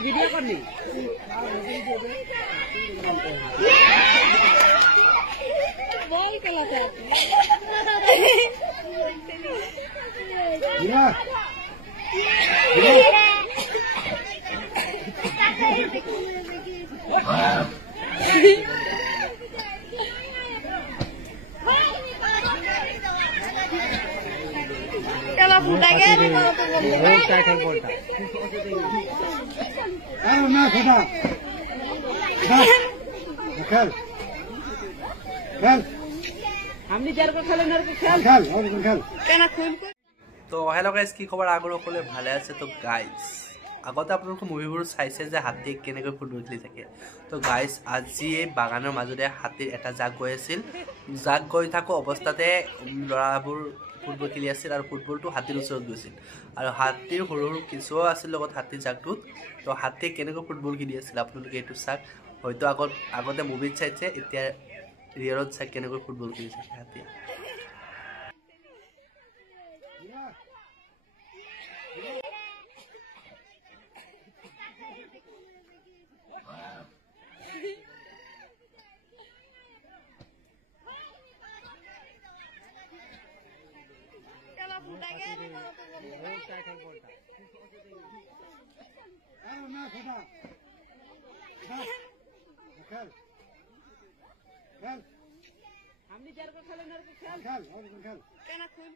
Video करनी ball खेला चाहते kalau buta kan kalau tuh ना खुदा खेल खेल हमनी चार को खेले नर को खेल खेल और खेल কেনা খুল তো হেল্ল' গাইজ, কি খবৰ? আগৰ সকলোৱে ভালে আছে? তো গাইজ, আগতে আপোনালোকে মুভিবোৰ চাইছে যে হাতীয়ে কেনেকৈ ফুটবল খেলি থাকে। তো গাইজ, আজি এই বাগানৰ মাজতে হাতীৰ এটা জাক গৈ আছিল। জাক গৈ থকা অৱস্থাতে ল'ৰাবোৰ ফুটবল খেলি আছিল আৰু ফুটবলটো হাতীৰ ওচৰত গৈছিল আৰু হাতীৰ সৰু সৰু কেঁচুৱাও আছিল লগত হাতীৰ জাকটোত। তো হাতীয়ে কেনেকৈ ফুটবল খেলি আছিল আপোনালোকে এইটো চাওক। হয়তো আগতে মুভিত চাইছে, এতিয়া ৰিয়েলত চাই কেনেকৈ ফুটবল খেলি থাকে হাতীয়ে। ना खुदा खेल खेल हमनी चार को खेले नर को खेल खेल और खेल केना खुल